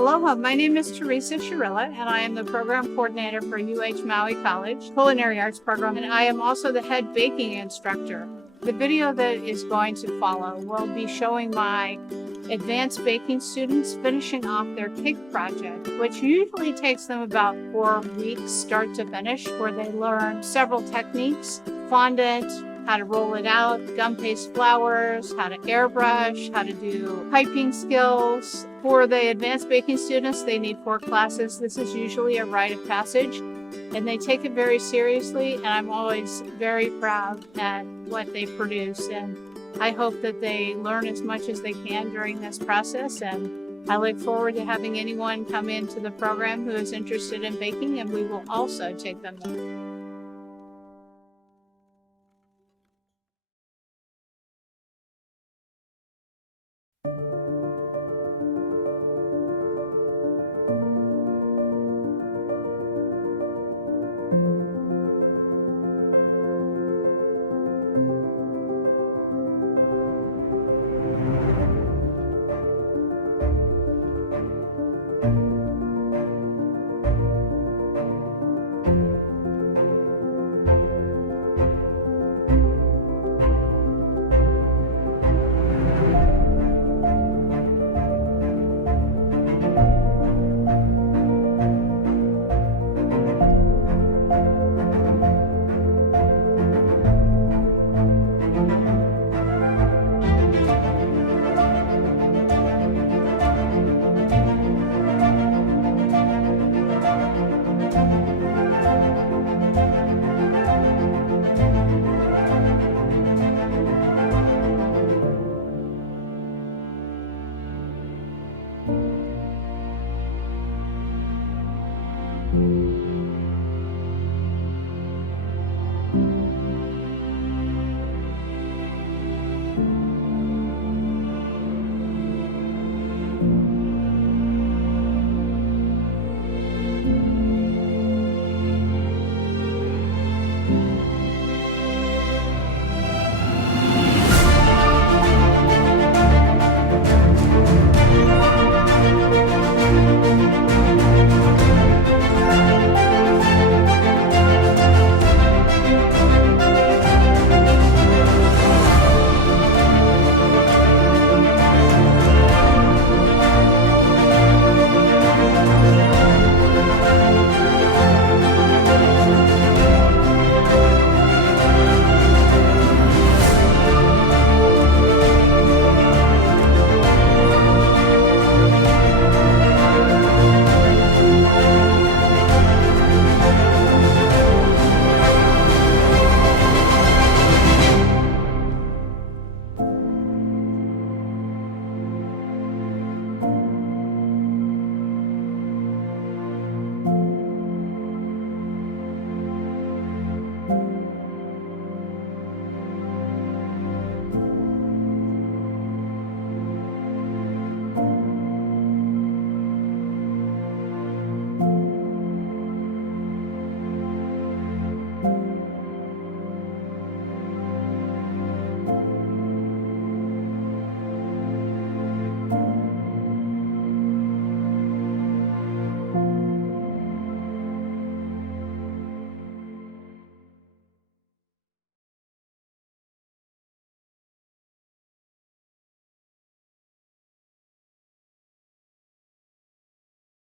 Aloha, my name is Teresa Shirilla, and I am the program coordinator for Maui College Culinary Arts Program, and I am also the head baking instructor. The video that is going to follow will be showing my advanced baking students finishing off their cake project, which usually takes them about 4 weeks start to finish, where they learn several techniques: fondant, how to roll it out, gum paste flowers, how to airbrush, how to do piping skills. For the advanced baking students, they need 4 classes. This is usually a rite of passage, and they take it very seriously, and I'm always very proud at what they produce. And I hope that they learn as much as they can during this process, and I look forward to having anyone come into the program who is interested in baking, and we will also take them there.